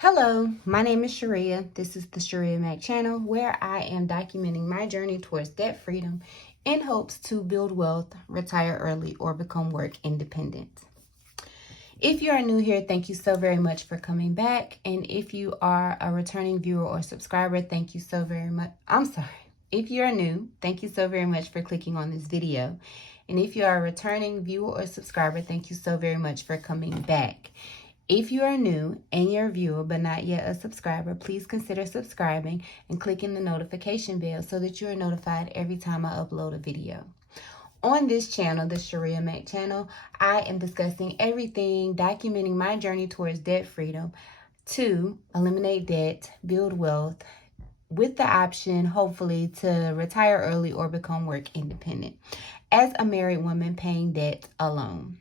Hello, my name is Shirria. This is the Shirria Mac channel where I am documenting my journey towards debt freedom in hopes to build wealth, retire early, or become work independent. If you are new here, thank you so very much for coming back. And if you are a returning viewer or subscriber, thank you so very much. If you are new, thank you so very much for clicking on this video. And if you are a returning viewer or subscriber, thank you so very much for coming back. If you are new and you're a viewer but not yet a subscriber, please consider subscribing and clicking the notification bell so that you are notified every time I upload a video. On this channel, the Shirria Mac channel, I am discussing everything, documenting my journey towards debt freedom to eliminate debt, build wealth, with the option, hopefully, to retire early or become work independent as a married woman paying debt alone.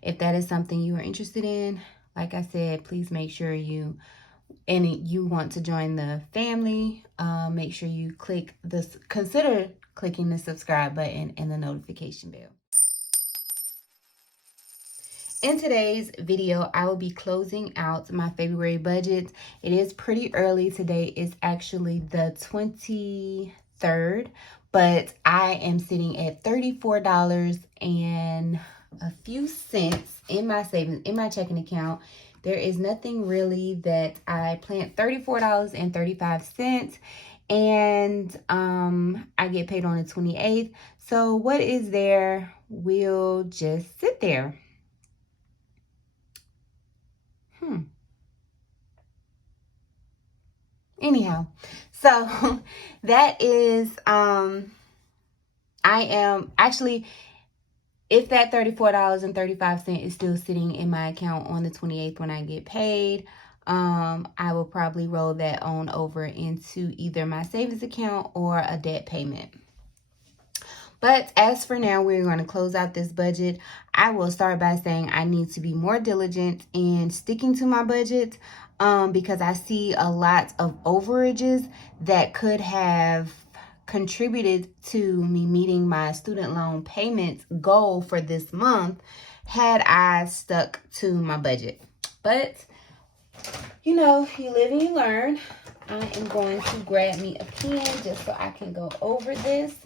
If that is something you are interested in, like I said, please make sure you want to join the family. Make sure you consider clicking the subscribe button and the notification bell. In today's video, I will be closing out my February budget. It is pretty early. Today is actually the 23rd, but I am sitting at $34 and a few cents in my savings, in my checking account. There is nothing really that I planned. $34.35, and I get paid on the 28th. So what is there will just sit there. Anyhow, so that is I am actually, if that $34.35 is still sitting in my account on the 28th when I get paid, I will probably roll that on over into either my savings account or a debt payment. But as for now, we're going to close out this budget. I will start by saying I need to be more diligent in sticking to my budget because I see a lot of overages that could have contributed to me meeting my student loan payments goal for this month had I stuck to my budget. But, you know, you live and you learn. I am going to grab me a pen just so I can go over this.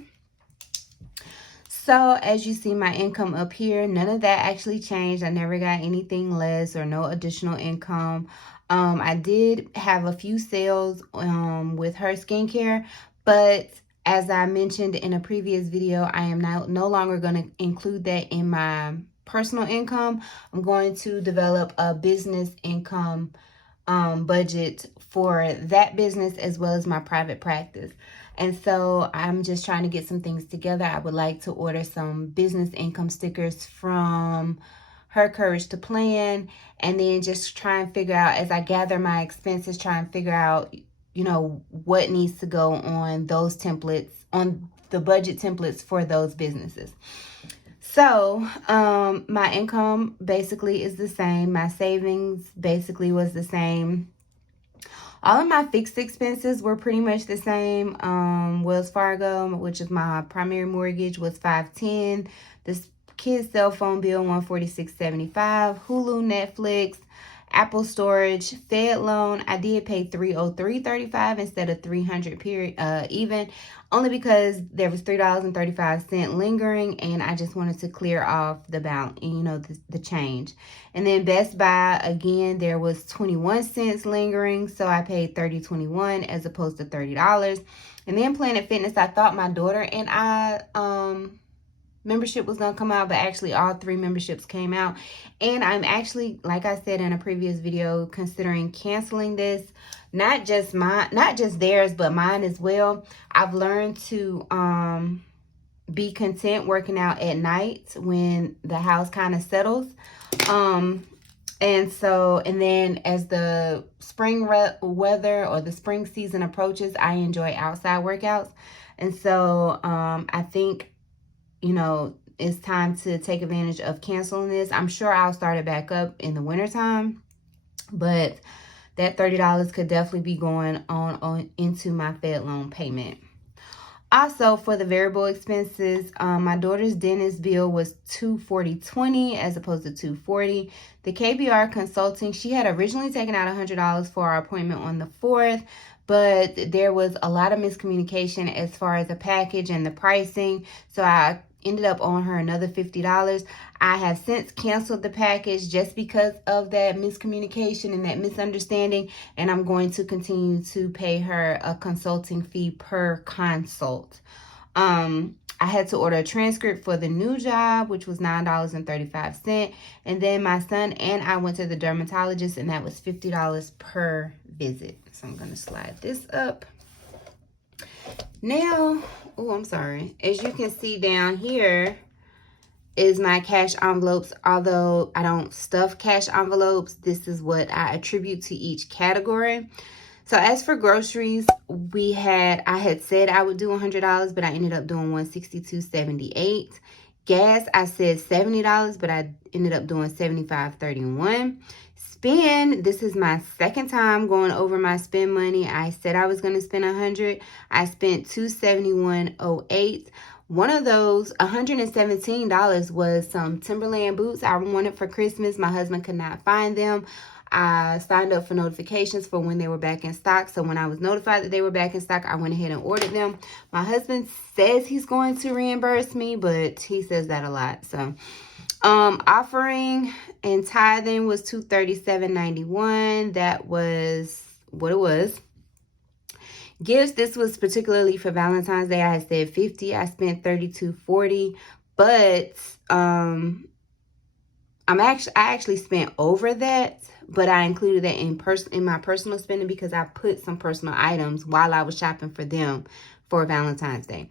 So as you see my income up here, none of that actually changed. I never got anything less or no additional income. I did have a few sales with her skincare, but as I mentioned in a previous video, I am no longer going to include that in my personal income. I'm going to develop a business income budget for that business as well as my private practice. And so I'm just trying to get some things together. I would like to order some business income stickers from Her Courage to Plan, and then just try and figure out, as I gather my expenses, try and figure out, you know, what needs to go on those templates, on the budget templates for those businesses. So my income basically is the same. My savings basically was the same. All of my fixed expenses were pretty much the same. Wells Fargo, which is my primary mortgage, was $510. This kid's cell phone bill, $146.75. Hulu, Netflix, Apple storage, Fed loan, I did pay $303.35 instead of $300 even, only because there was $3.35 lingering, and I just wanted to clear off the balance, you know, the change. And then Best Buy, again, there was 21 cents lingering, so I paid $30.21 as opposed to $30. And then Planet Fitness, I thought my daughter and I membership was gonna come out, but actually all 3 memberships came out, and I'm actually, like I said in a previous video, considering canceling this. Not just theirs, but mine as well. I've learned to be content working out at night when the house kind of settles. And then as the spring weather or the spring season approaches, I enjoy outside workouts. And so I think, you know, it's time to take advantage of canceling this. I'm sure I'll start it back up in the wintertime, but that $30 could definitely be going on into my Fed loan payment. Also, for the variable expenses, my daughter's dentist bill was $240.20 as opposed to $240. The KBR consulting, she had originally taken out $100 for our appointment on the 4th, but there was a lot of miscommunication as far as the package and the pricing, so I ended up owing her another $50. I have since canceled the package just because of that miscommunication and that misunderstanding, and I'm going to continue to pay her a consulting fee per consult. I had to order a transcript for the new job, which was $9.35. And then my son and I went to the dermatologist, and that was $50 per visit. So I'm going to slide this up. Now, I'm sorry. As you can see down here is my cash envelopes. Although I don't stuff cash envelopes, this is what I attribute to each category. So as for groceries, I had said I would do $100, but I ended up doing $162.78. Gas, I said $70, but I ended up doing $75.31. Spend, this is my second time going over my spend money. I said I was going to spend $100. I spent $271.08. One of those, $117, was some Timberland boots I wanted for Christmas. My husband could not find them. I signed up for notifications for when they were back in stock. So when I was notified that they were back in stock, I went ahead and ordered them. My husband says he's going to reimburse me, but he says that a lot. So offering and tithing was $237.91. That was what it was. Gifts, this was particularly for Valentine's Day. I had said $50. I spent $32.40, but I actually spent over that, but I included that in my personal spending because I put some personal items while I was shopping for them for Valentine's Day.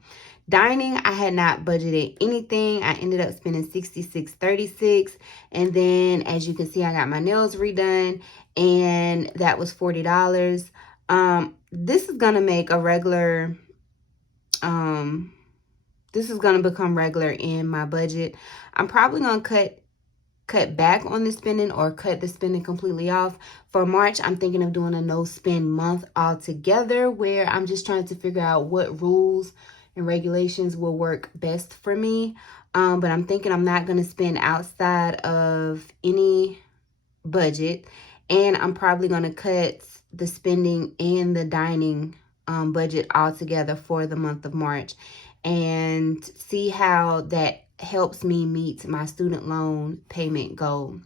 Dining, I had not budgeted anything. I ended up spending $66.36, and then as you can see, I got my nails redone, and that was $40. This is gonna make a regular. This is gonna become regular in my budget. I'm probably gonna cut back on the spending or cut the spending completely off. For March, I'm thinking of doing a no spend month altogether, where I'm just trying to figure out what rules and regulations will work best for me. But I'm thinking I'm not going to spend outside of any budget, and I'm probably going to cut the spending and the dining budget altogether for the month of March and see how that helps me meet my student loan payment goal.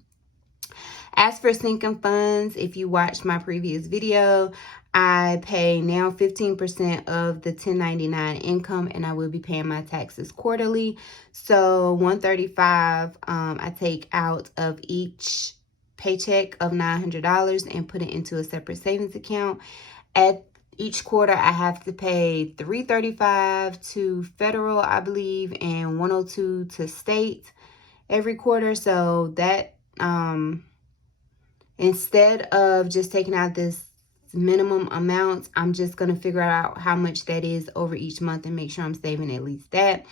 As for sinking funds, if you watched my previous video, I pay now 15% of the 1099 income, and I will be paying my taxes quarterly. So $135 I take out of each paycheck of $900 and put it into a separate savings account. At each quarter, I have to pay $335 to federal, I believe, and $102 to state every quarter. So that instead of just taking out this minimum amount, I'm just going to figure out how much that is over each month and make sure I'm saving at least that.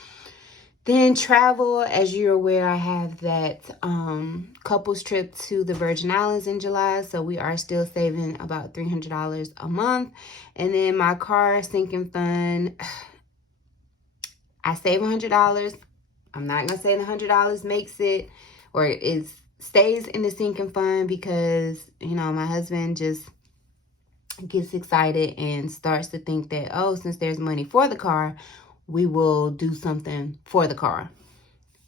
Then travel, as you're aware, I have that couples trip to the Virgin Islands in July, so we are still saving about $300 a month. And then my car sinking fund, I save $100. I'm not gonna say the $100 makes it or stays in the sinking fund because, you know, my husband just gets excited and starts to think that, oh, since there's money for the car, we will do something for the car,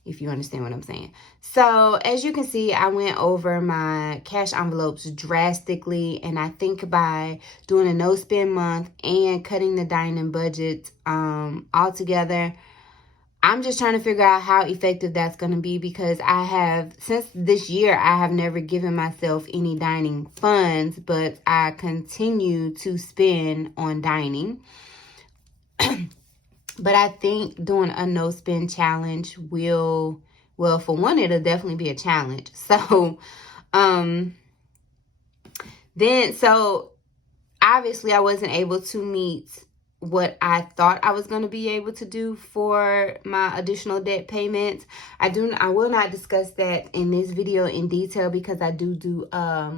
if you understand what I'm saying. So as you can see, I went over my cash envelopes drastically, and I think by doing a no spend month and cutting the dining budget altogether, I'm just trying to figure out how effective that's going to be, because since this year, I have never given myself any dining funds, but I continue to spend on dining. But I think doing a no spend challenge will, well, for one, it'll definitely be a challenge. So, so obviously I wasn't able to meet what I thought I was going to be able to do for my additional debt payments. I will not discuss that in this video in detail because I do a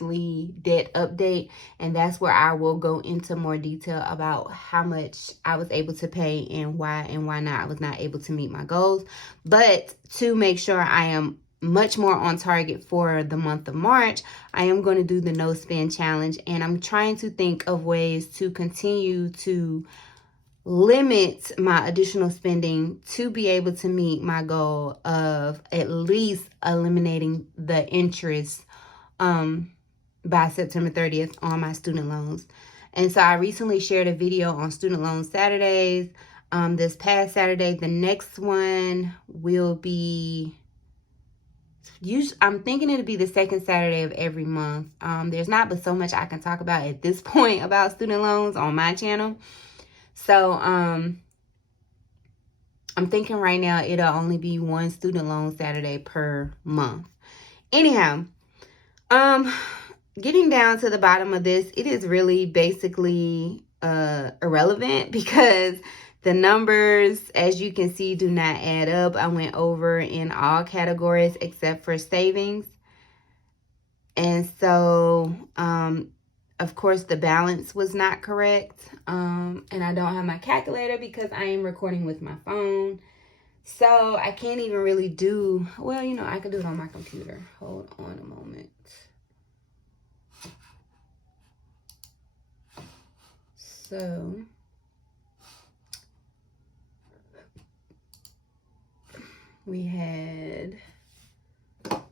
monthly debt update, and that's where I will go into more detail about how much I was able to pay and why not I was not able to meet my goals. But to make sure I am much more on target for the month of March, I am going to do the no spend challenge, and I'm trying to think of ways to continue to limit my additional spending to be able to meet my goal of at least eliminating the interest by September 30th on my student loans. And so I recently shared a video on student loan Saturdays this past Saturday. The next one will be I'm thinking it'll be the second Saturday of every month. There's not but so much I can talk about at this point about student loans on my channel. So I'm thinking right now it'll only be one student loan Saturday per month. Anyhow, getting down to the bottom of this, it is really basically irrelevant because the numbers, as you can see, do not add up. I went over in all categories except for savings. And so, of course, the balance was not correct. And I don't have my calculator because I am recording with my phone. So I can't even really do, well, you know, I can do it on my computer. Hold on a moment. So we had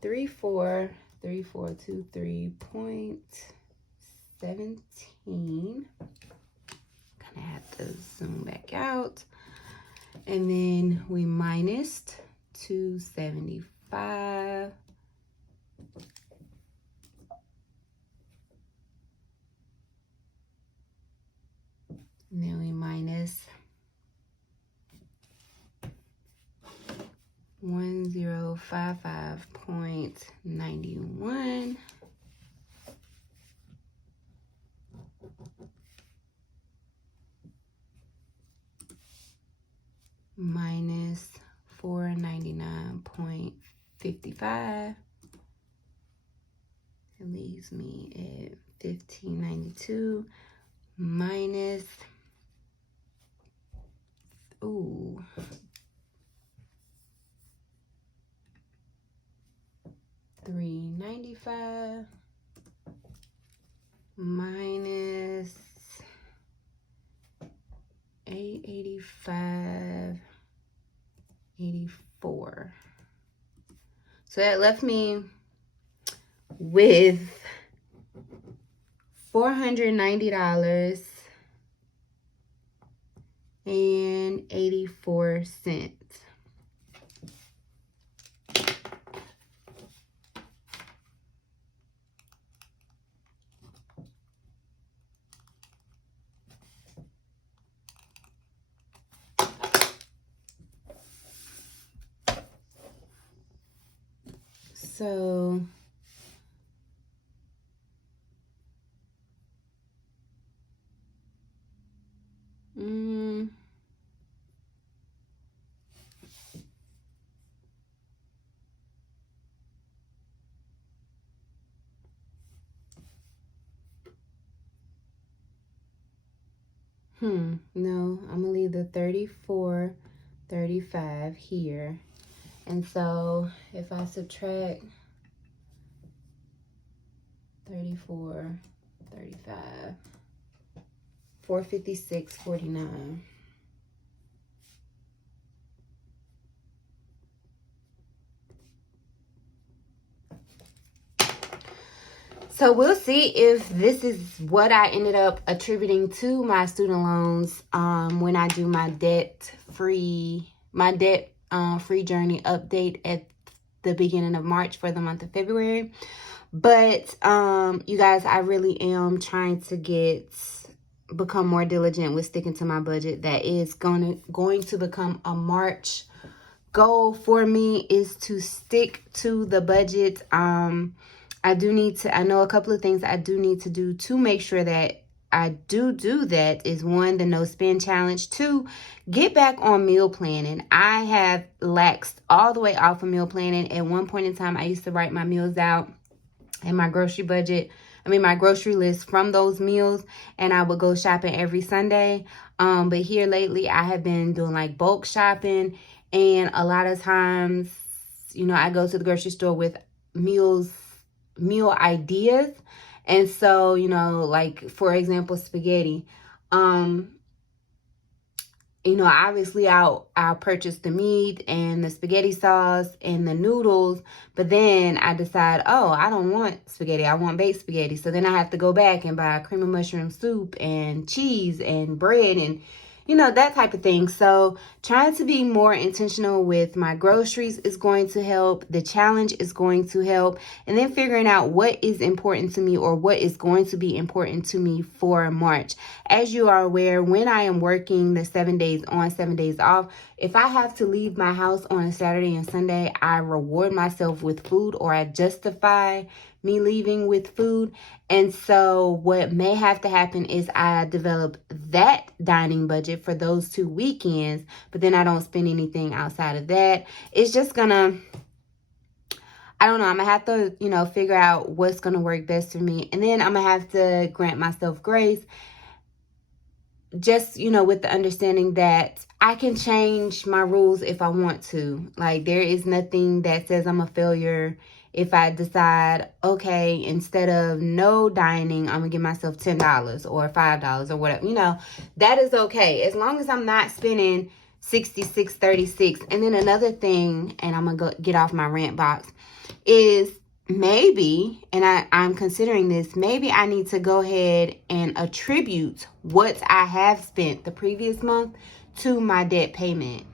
3423.17. Gonna have to zoom back out. And then we minused 275. And then we minus 1055.91. Minus 499.55. It leaves me at 1592 minus 395 minus 885.84. So that left me with $490.84. So no, I'm gonna leave the 34.35 here. And so if I subtract 34.35, 456.49. So we'll see if this is what I ended up attributing to my student loans when I do my debt-free journey update at the beginning of March for the month of February. But you guys, I really am trying to become more diligent with sticking to my budget. That is going to become a March goal for me, is to stick to the budget. I know a couple of things I do need to do to make sure that I do that is, 1, the no spend challenge. 2, get back on meal planning. I have laxed all the way off of meal planning. At one point in time, I used to write my meals out and my my grocery list from those meals, and I would go shopping every Sunday. But here lately I have been doing like bulk shopping, and a lot of times, I go to the grocery store with meal ideas. And so, like for example, spaghetti. Obviously I'll purchase the meat and the spaghetti sauce and the noodles, but then I decide, oh, I don't want spaghetti, I want baked spaghetti. So then I have to go back and buy cream of mushroom soup and cheese and bread and that type of thing. So trying to be more intentional with my groceries is going to help. The challenge is going to help. And then figuring out what is important to me, or what is going to be important to me for March. As you are aware, when I am working the 7 days on, 7 days off, if I have to leave my house on a Saturday and Sunday, I reward myself with food, or I justify me leaving with food. And so what may have to happen is I develop that dining budget for those 2 weekends, but then I don't spend anything outside of that. It's just gonna, I don't know, I'm gonna have to, figure out what's gonna work best for me. And then I'm gonna have to grant myself grace, just, with the understanding that I can change my rules if I want to. Like, there is nothing that says I'm a failure if I decide, okay, instead of no dining, I'm gonna give myself $10 or $5 or whatever. That is okay, as long as I'm not spending $66.36. And then another thing, and I'm gonna get off my rant box, is maybe, and I'm considering this, maybe I need to go ahead and attribute what I have spent the previous month to my debt payment.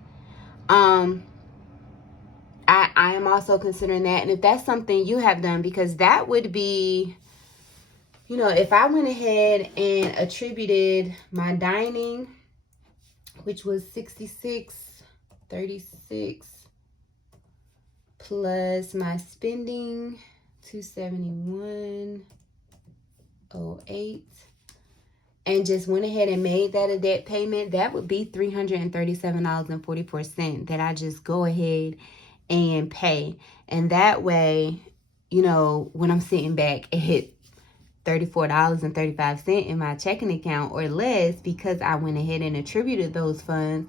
I am also considering that. And if that's something you have done, because that would be, if I went ahead and attributed my dining, which was $66.36, plus my spending, $271.08, and just went ahead and made that a debt payment, that would be $337.44 that I just go ahead and pay. And that way, when I'm sitting back, it hit $34.35 in my checking account or less, because I went ahead and attributed those funds.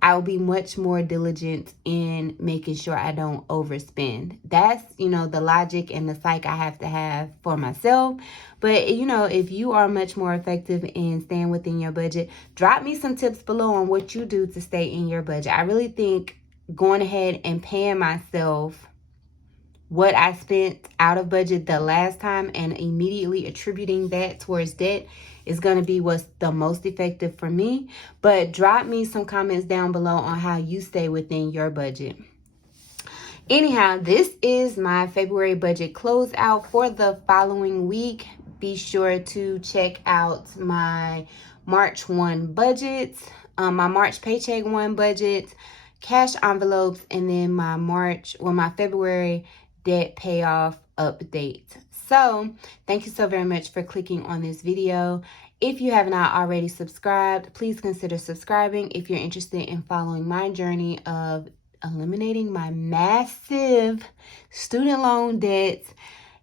I'll be much more diligent in making sure I don't overspend. That's, the logic and the psych I have to have for myself. But, if you are much more effective in staying within your budget, drop me some tips below on what you do to stay in your budget. I really think going ahead and paying myself what I spent out of budget the last time and immediately attributing that towards debt is going to be what's the most effective for me. But drop me some comments down below on how you stay within your budget. Anyhow, this is my February budget closeout for the following week. Be sure to check out my March 1 budgets, my March Paycheck 1 budgets, cash envelopes, and then my February debt payoff update. So thank you so very much for clicking on this video. If you have not already subscribed, please consider subscribing if you're interested in following my journey of eliminating my massive student loan debts,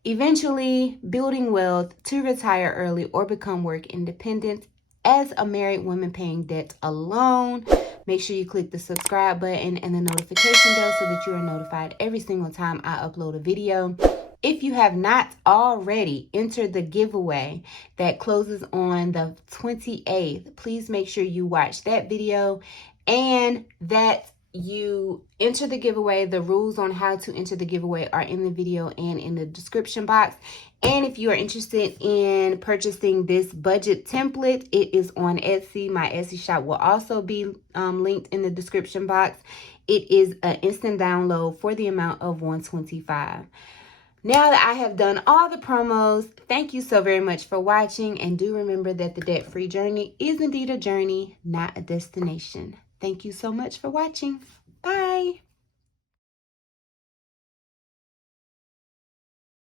eventually building wealth to retire early or become work independent as a married woman paying debt alone. Make sure you click the subscribe button and the notification bell so that you are notified every single time I upload a video. If you have not already entered the giveaway that closes on the 28th, please make sure you watch that video and that you enter the giveaway. The rules on how to enter the giveaway are in the video and in the description box. And if you are interested in purchasing this budget template, it is on Etsy. My Etsy shop will also be linked in the description box. It is an instant download for the amount of $125. Now that I have done all the promos, thank you so very much for watching. And do remember that the debt-free journey is indeed a journey, not a destination. Thank you so much for watching. Bye.